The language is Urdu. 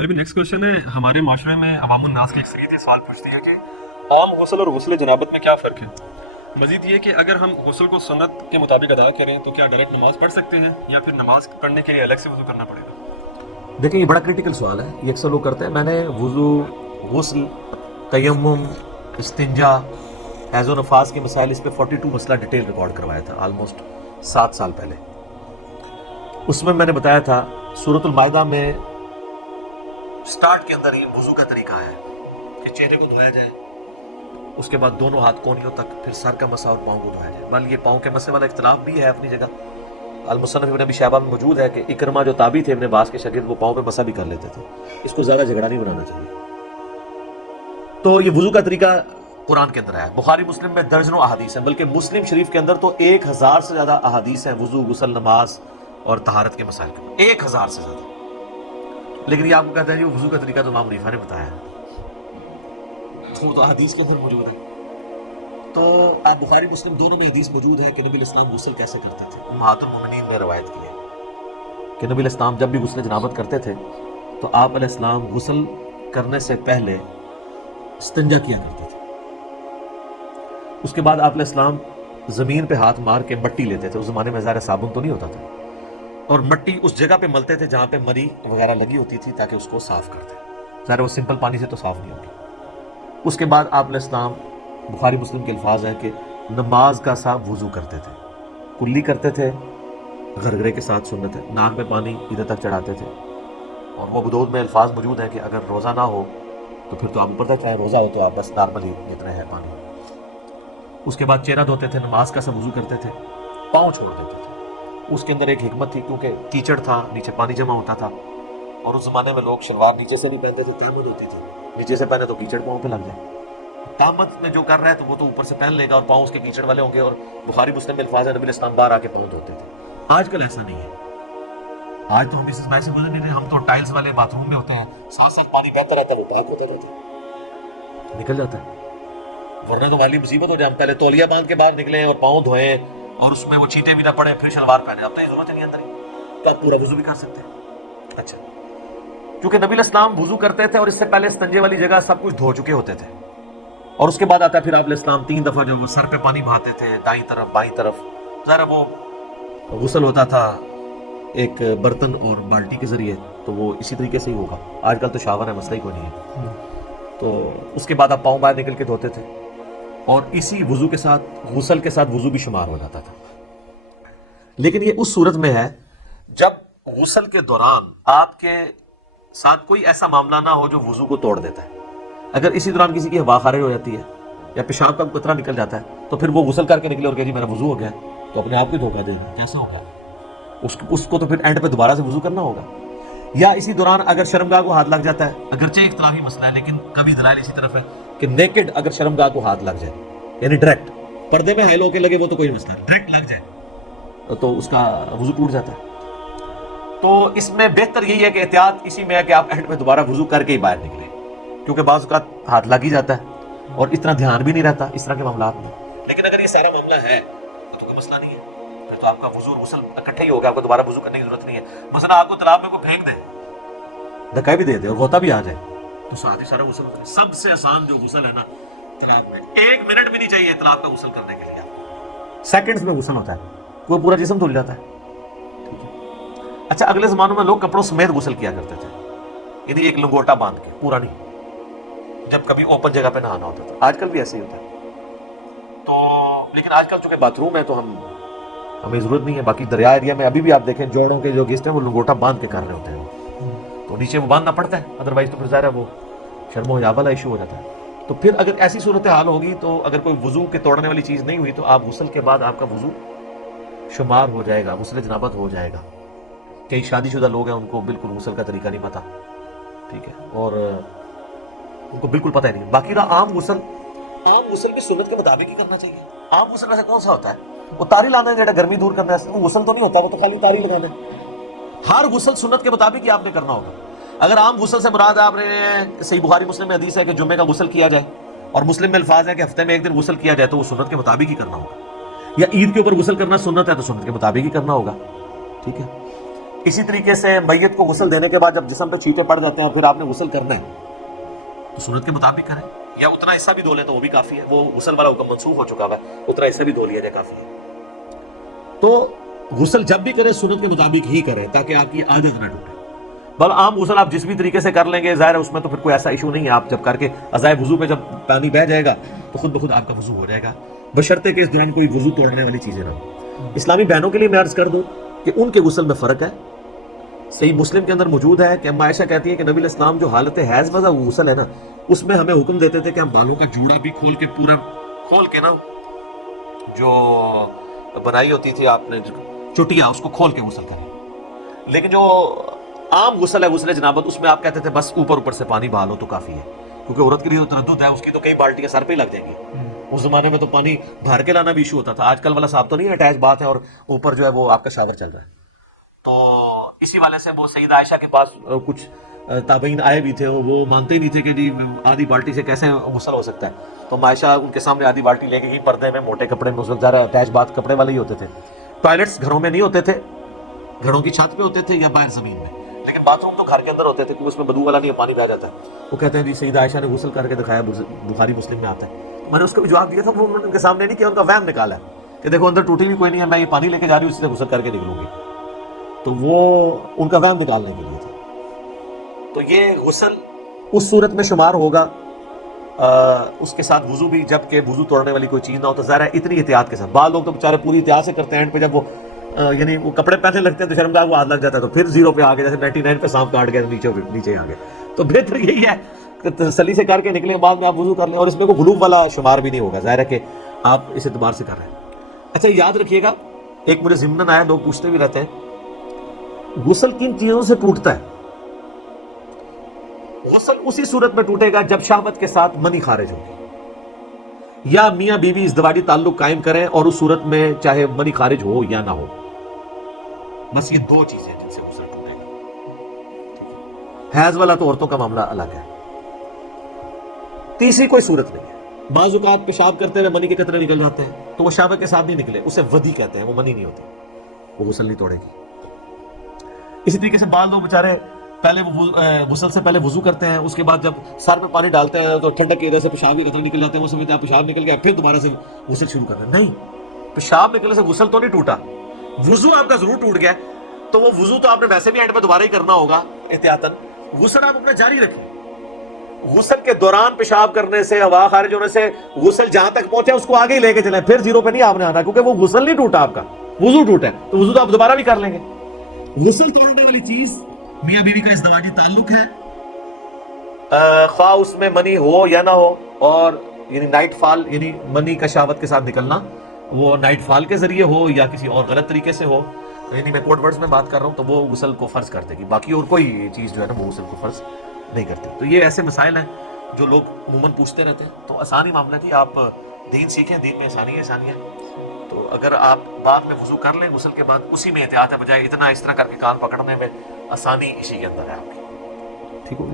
ابھی نیکسٹ کوشچن ہے، ہمارے معاشرے میں عوام الناس کی اکثریت یہ سوال پوچھتی ہے کہ عام غسل اور غسل جنابت میں کیا فرق ہے؟ مزید یہ کہ اگر ہم غسل کو سنت کے مطابق ادا کریں تو کیا ڈائریکٹ نماز پڑھ سکتے ہیں یا پھر نماز پڑھنے کے لیے الگ سے وضو کرنا پڑے گا؟ دیکھیں، یہ بڑا کریٹیکل سوال ہے، یہ اکثر لوگ کرتے ہیں۔ میں نے وضو، غسل، تیمم، استنجا، حیض و نفاس کے مسائل، اس پہ 42 مسئلہ ڈیٹیل ریکارڈ کروایا تھا آلموسٹ 7 سال پہلے۔ اس میں نے بتایا تھا سورۃ المائدہ میں سٹارٹ کے اندر ہی وضو کا طریقہ ہے کہ چہرے کو دھویا جائے، اس کے بعد دونوں ہاتھ کونیوں تک، پھر سر کا مسح اور پاؤں کو دھویا جائے۔ بل یہ پاؤں کے مسح والا اختلاف بھی ہے اپنی جگہ، المصنف ابن ابی شیبہ میں موجود ہے کہ اکرمہ جو تابعی تھے ابن عباس کے شاگرد، وہ پاؤں پہ مسح بھی کر لیتے تھے۔ اس کو زیادہ جھگڑا نہیں بنانا چاہیے۔ تو یہ وضو کا طریقہ قرآن کے اندر ہے، بخاری مسلم میں درجنوں احادیث ہیں، بلکہ مسلم شریف کے اندر تو 1000 سے زیادہ احادیث ہیں وضو، غسل، نماز اور طہارت کے مسائل کے، 1000 سے زیادہ۔ لیکن یہ آپ کو کہتا ہے کہ وضو کا طریقہ تو امام حنیفہ نے بتایا ہے، تو حدیث کے اندر موجود ہے۔ تو آپ بخاری مسلم دونوں میں حدیث موجود ہے کہ نبی الاسلام غسل کیسے کرتے تھے۔ امہات المومنین نے روایت کی ہے کہ نبی الاسلام جب بھی غسل جنابت کرتے تھے تو آپ علیہ السلام غسل کرنے سے پہلے استنجا کیا کرتے تھے۔ اس کے بعد آپ علیہ السلام زمین پہ ہاتھ مار کے مٹی لیتے تھے، اس زمانے میں ظاہر صابن تو نہیں ہوتا تھا، اور مٹی اس جگہ پہ ملتے تھے جہاں پہ مری وغیرہ لگی ہوتی تھی تاکہ اس کو صاف کرتے۔ ظاہر وہ سمپل پانی سے تو صاف نہیں ہوگی۔ اس کے بعد آپ علیہ السلام، بخاری مسلم کے الفاظ ہیں کہ نماز کا سا وضو کرتے تھے، کلی کرتے تھے، غرغرے کے ساتھ سنت ہے، ناک میں پانی ادھر تک چڑھاتے تھے۔ اور وہ ابو داؤد میں الفاظ موجود ہیں کہ اگر روزہ نہ ہو تو پھر تو آپ اوپر تک، چاہے روزہ ہو تو آپ بس نارملی جتنا ہے پانی۔ اس کے بعد چہرہ دھوتے تھے، نماز کا سا وضو کرتے تھے، پاؤں چھوڑ دیتے تھے۔ اس کے اندر ایک حکمت تھی، کیونکہ کیچڑ تھا، نیچے پانی جمع ہوتا تھا، اور اس زمانے میں لوگ شلوار نیچے سے نہیں پہنتے تھے، تہمت ہوتی تھی، نیچے سے پہنے تو کیچڑ پاؤں پہ لگ جائے۔ تہمت میں جو کر رہا ہے تو وہ تو اوپر سے پہن لے گا اور پاؤں اس کے کیچڑ والے ہوں گے، اور بخاری مسلم میں الفاظ ہے نبی الاسلام باہر آ کے پاؤں دھوتے تھے۔ آج کل ایسا نہیں ہے، آج تو ہم اس میں سے گزر نہیں رہے، ہم تو ٹائلز والے باتھ روم میں ہوتے ہیں، ساتھ ساتھ پانی بہتا رہتا ہے، وہ پاک ہوتا رہتا ہے، نکل جاتا ہے۔ ورنہ تو والی مصیبت ہو جائے، ہم پہلے تولیہ باندھ کے باہر نکلیں اور پاؤں دھوئیں اور اس میں وہ چینٹے بھی نہ پڑے، پھر شلوار پہنے۔ اب تو یہ ضرورت نہیں اندر ہی، تو آپ پورا وضو بھی کر سکتے ہیں۔ اچھا، کیونکہ نبی الاسلام وضو کرتے تھے اور اس سے پہلے استنجے والی جگہ سب کچھ دھو چکے ہوتے تھے، اور اس کے بعد آتا ہے پھر آپ علیہ السلام 3 دفعہ جو وہ سر پہ پانی بہاتے تھے، دائیں طرف بائیں طرف۔ ذرا وہ غسل ہوتا تھا ایک برتن اور بالٹی کے ذریعے، تو وہ اسی طریقے سے ہی ہوگا۔ آج کل تو شاور ہے، مسئلہ ہی کوئی نہیں ہے۔ تو اس کے بعد آپ پاؤں باہر نکل کے دھوتے تھے، اور اسی وضو کے ساتھ غسل کے ساتھ وضو بھی شمار ہو جاتا تھا۔ لیکن یہ اس صورت میں ہے جب غسل کے دوران آپ کے ساتھ کوئی ایسا معاملہ نہ ہو جو وضو کو توڑ دیتا ہے۔ اگر اسی دوران کسی کی ہوا خارج ہو جاتی ہے یا پیشاب کا قطرہ نکل جاتا ہے تو پھر وہ غسل کر کے نکلے اور کہ جی میرا وضو ہو گیا، تو اپنے آپ کو دھوکہ دے گا، کیسے ہوگا؟ اس کو تو پھر اینڈ پہ دوبارہ سے وضو کرنا ہوگا۔ یا اسی دوران اگر شرمگاہ کو ہاتھ لگ جاتا ہے، اگرچہ اختلافی مسئلہ ہے لیکن کبھی دلائل اسی طرف ہے کہ نیکڈ اگر شرمگاہ کو ہاتھ لگ جائے، یعنی ڈائریکٹ پردے میں ہیلو کے لگے وہ تو کوئی مسئلہ نہیں، ڈائریکٹ لگ جائے تو اس کا وضو ٹوٹ جاتا ہے۔ تو اس میں بہتر یہی ہے کہ احتیاط اسی میں ہے کہ آپ اینڈ میں دوبارہ وضو کر کے ہی باہر نکلیں، کیونکہ بعض اوقات ہاتھ لگ ہی جاتا ہے اور اتنا دھیان بھی نہیں رہتا اس طرح کے معاملات میں۔ لیکن اگر یہ سارا معاملہ ہے تو کوئی مسئلہ نہیں ہے، پھر تو آپ کا وضو اور غسل اکٹھے ہی ہوگا، آپ کو دوبارہ وضو کرنے کی ضرورت نہیں ہے۔ مثلا آپ کو تالاب میں کوئی پھینک دے، دھکا بھی دے دے اور غوطہ بھی آ جائے تو ساتھ ہی سارا غسل ہوتا ہے۔ سب سے آسان جو غسل ہے نا تالاب میں، 1 منٹ بھی نہیں چاہیے تالاب کا غسل کرنے کے لیے، سیکنڈز میں غسل ہوتا ہے، وہ پورا جسم دھل جاتا ہے۔ ٹھیک ہے۔ اچھا، اگلے زمانوں میں لوگ کپڑوں سمیت غسل کیا کرتے تھے، یعنی ایک لنگوٹا باندھ کے، پورا نہیں، جب کبھی اوپن جگہ پہ نہانا ہوتا تھا۔ آج کل بھی ایسے ہی ہوتا ہے، تو لیکن آج کل چونکہ باتھ روم ہے تو ہمیں ضرورت نہیں ہے۔ باقی دریا ایریا میں ابھی بھی آپ دیکھیں جوڑوں کے جو گیسٹ ہیں وہ لنگوٹا باندھ کے کر رہے ہوتے ہیں، تو نیچے وہ باندھنا پڑتا ہے، ادروائز تو پھر ظاہر ہے وہ شرم و حیا والا ایشو ہو جاتا ہے۔ تو پھر اگر ایسی صورتحال ہوگی تو اگر کوئی وضو کے توڑنے والی چیز نہیں ہوئی تو آپ غسل کے بعد آپ کا وضو شمار ہو جائے گا، غسل جنابت ہو جائے گا۔ کئی شادی شدہ لوگ ہیں ان کو بالکل غسل کا طریقہ نہیں پتہ، ٹھیک ہے، اور ان کو بالکل پتہ ہی نہیں۔ باقی رہا عام غسل بھی سنت کے مطابق ہی کرنا چاہیے۔ عام غسل ویسے کون سا ہوتا ہے؟ وہ تاری لانا ہے، جڑا گرمی دور کرنا ہے، وہ غسل تو نہیں ہوتا، وہ تو خالی تاری لگانا ہے۔ ہر غسل سنت کے مطابق ہی آپ نے کرنا ہوگا۔ اگر عام غسل سے مراد آپ نے، صحیح بخاری مسلم میں حدیث ہے کہ جمعے کا غسل کیا جائے، اور مسلم میں الفاظ ہے کہ ہفتے میں 1 دن غسل کیا جائے، تو وہ سنت کے مطابق ہی کرنا ہوگا۔ یا عید کے اوپر غسل کرنا سنت ہے تو سنت کے مطابق ہی کرنا ہوگا، ٹھیک ہے۔ اسی طریقے سے میت کو غسل دینے کے بعد جب جسم پہ چھینٹے پڑ جاتے ہیں پھر آپ نے غسل کرنا ہے تو سنت کے مطابق کریں، یا اتنا حصہ بھی دھو لیں تو وہ بھی کافی ہے، وہ غسل والا حکم منسوخ ہو چکا ہوا ہے، اتنا حصہ بھی دھو لیا جائے کافی ہے۔ تو غسل جب بھی کریں سنت کے مطابق ہی کریں تاکہ آپ کی عادت نہ ٹوٹے۔ بل عام غسل آپ جس بھی طریقے سے کر لیں گے ظاہر ہے اس میں تو پھر کوئی ایسا ایشو نہیں ہے، آپ جب کر کے ازائے وضو پہ جب پانی بہ جائے گا تو خود بخود آپ کا وضو ہو جائے گا، بشرطے کہ اس دوران کوئی وضو توڑنے والی چیزیں نہ ہوں۔ اسلامی بہنوں کے لیے میں عرض کر دوں کہ ان کے غسل میں فرق ہے۔ صحیح مسلم کے اندر موجود ہے کہ اما عائشہ کہتی ہے کہ نبی علیہ السلام جو حالت حیض والا غسل ہے نا اس میں ہمیں حکم دیتے تھے کہ ہم بالوں کا جوڑا بھی کھول کے پورا کھول کے نا جو بنائی ہوتی تھی آپ نے چٹیا اس کو کھول کے غسل کریں، لیکن جو عام غسل ہے غسل جنابت اس میں آپ کہتے تھے بس اوپر سے پانی بہا لو تو کافی ہے، کیونکہ عورت کے لیے تو تردد ہے، اس کی تو کئی بالٹیاں سر پہ ہی لگ جائیں گی۔ اس زمانے میں تو پانی بھر کے لانا بھی ایشو ہوتا تھا، آج کل والا صاحب تو نہیں ہے، اٹیچ بات ہے اور اوپر جو ہے وہ آپ کا شاور چل رہا ہے۔ تو اسی والے سے وہ سیدہ عائشہ کے پاس کچھ تابعین آئے بھی تھے، وہ مانتے ہی نہیں تھے کہ جی آدھی بالٹی سے کیسے غسل ہو سکتا ہے، تو عائشہ ان کے سامنے آدھی بالٹی لے کے گئی پردے میں موٹے کپڑے میں، اس وقت ذرا اٹیچ بات کپڑے والے ہی ہوتے تھے، ٹوائلٹس گھروں میں نہیں ہوتے تھے، گھروں کی چھت پہ ہوتے تھے یا باہر زمین میں، لیکن باتھ روم تو گھر کے اندر ہوتے تھے کیونکہ اس میں بدبو والا نہیں پانی بہ جاتا ہے۔ وہ کہتے ہیں جی سیدہ عائشہ نے غسل کر کے دکھایا، بخاری مسلم میں آتا ہے۔ میں نے اس کو بھی جواب دیا تھا، انہوں نے ان کے سامنے نہیں کیا، ان کا وہم نکالا ہے کہ دیکھو اندر ٹوٹی بھی کوئی نہیں ہے، میں یہ پانی لے کے جا رہی ہوں، اس سے غسل کر کے نکلوں گی، تو وہ ان کا وہم نکالنے کے لیے تھا۔ تو یہ غسل اس صورت میں شمار ہوگا اس کے ساتھ وضو بھی، جب کہ وضو توڑنے والی کوئی چیز نہ ہو، تو ظاہر ہے اتنی احتیاط کے ساتھ۔ بعض لوگ تو بیچارے پوری احتیاط سے کرتے ہیں، اینڈ پہ جب وہ یعنی وہ کپڑے پہننے لگتے ہیں تو شرمگاہ وہ ہاتھ لگ جاتا ہے، تو پھر زیرو پہ آ گئے، جیسے 99 پہ سانپ کاٹ گیا نیچے آ گئے۔ تو بہتر یہی ہے کہ تسلی سے کر کے نکلیں، بعد میں آپ وضو کر لیں، اور اس میں کوئی غلوب والا شمار بھی نہیں ہوگا، ظاہر ہے کہ آپ اس اعتبار سے کر رہے ہیں۔ اچھا یاد رکھیے گا، ایک مجھے ضمناً آیا، لوگ پوچھتے بھی رہتے ہیں غسل کن چیزوں سے ٹوٹتا ہے؟ غسل اسی صورت میں ٹوٹے گا جب شہوت کے ساتھ منی خارج ہوگی، یا میاں بیوی ازدواجی تعلق قائم کریں اور اس صورت میں چاہے منی خارج ہو یا نہ ہو، بس یہ دو چیزیں جن سے غسل ٹوٹے گا۔ حیض والا تو عورتوں کا معاملہ الگ ہے۔ تیسری کوئی صورت نہیں ہے، بعض اوقات پیشاب کرتے ہوئے منی کے قطرے نکل جاتے ہیں تو وہ شہوت کے ساتھ نہیں نکلے، اسے ودی کہتے ہیں، وہ منی نہیں ہوتی، وہ غسل نہیں توڑے گی۔ اسی طریقے سے بعض لوگ بیچارے پہلے وہ غسل سے پہلے وضو کرتے ہیں، اس کے بعد جب سر پہ پانی ڈالتے ہیں تو ٹھنڈک کی وجہ سے پیشاب کے قطرے نکل جاتے ہیں، وہ سمجھتے ہیں پیشاب نکل گیا پھر دوبارہ سے غسل شروع کرنا ہے۔ نہیں، پیشاب نکلنے سے غسل تو نہیں ٹوٹا، وضو آپ کا ضرور ٹوٹ گیا، تو وہ وضو تو آپ نے ویسے بھی اینڈ پہ دوبارہ ہی کرنا ہوگا احتیاطاً، غسل آپ اپنا جاری رکھیں۔ غسل کے دوران پیشاب کرنے سے، ہوا خارج ہونے سے غسل جہاں تک پہنچے اس کو آگے ہی لے کے چلیں، پھر زیرو پہ نہیں آپ نے آنا، کیونکہ وہ غسل نہیں ٹوٹا، آپ کا وضو ٹوٹا ہے، تو وضو تو آپ دوبارہ بھی کر لیں گے۔ غسل توڑنے والی چیز میاں بیوی کا ازدواجی تعلق ہے، خواہ اس میں منی ہو یا نہ ہو، اور یعنی نائٹ فال، یعنی منی کا شہوت کے ساتھ نکلنا، وہ نائٹ فال کے ذریعے ہو یا کسی اور غلط طریقے سے ہو، یعنی میں کوڈ ورڈز میں بات کر رہا ہوں، تو وہ غسل کو فرض کر دے گی، باقی اور کوئی چیز جو ہے نا وہ غسل کو فرض نہیں کرتی۔ تو یہ ایسے مسائل ہیں جو لوگ عموماً پوچھتے رہتے ہیں، تو آسان ہی معاملہ کہ آپ دین سیکھیں، دین میں آسانی ہے۔ تو اگر آپ بعد میں وضو کر لیں غسل کے بعد، اسی میں احتیاط ہے، بجائے اتنا اس طرح کر کے کان پکڑنے میں، آسانی اسی کے اندر ہے آپ کی۔ ٹھیک ہوگی؟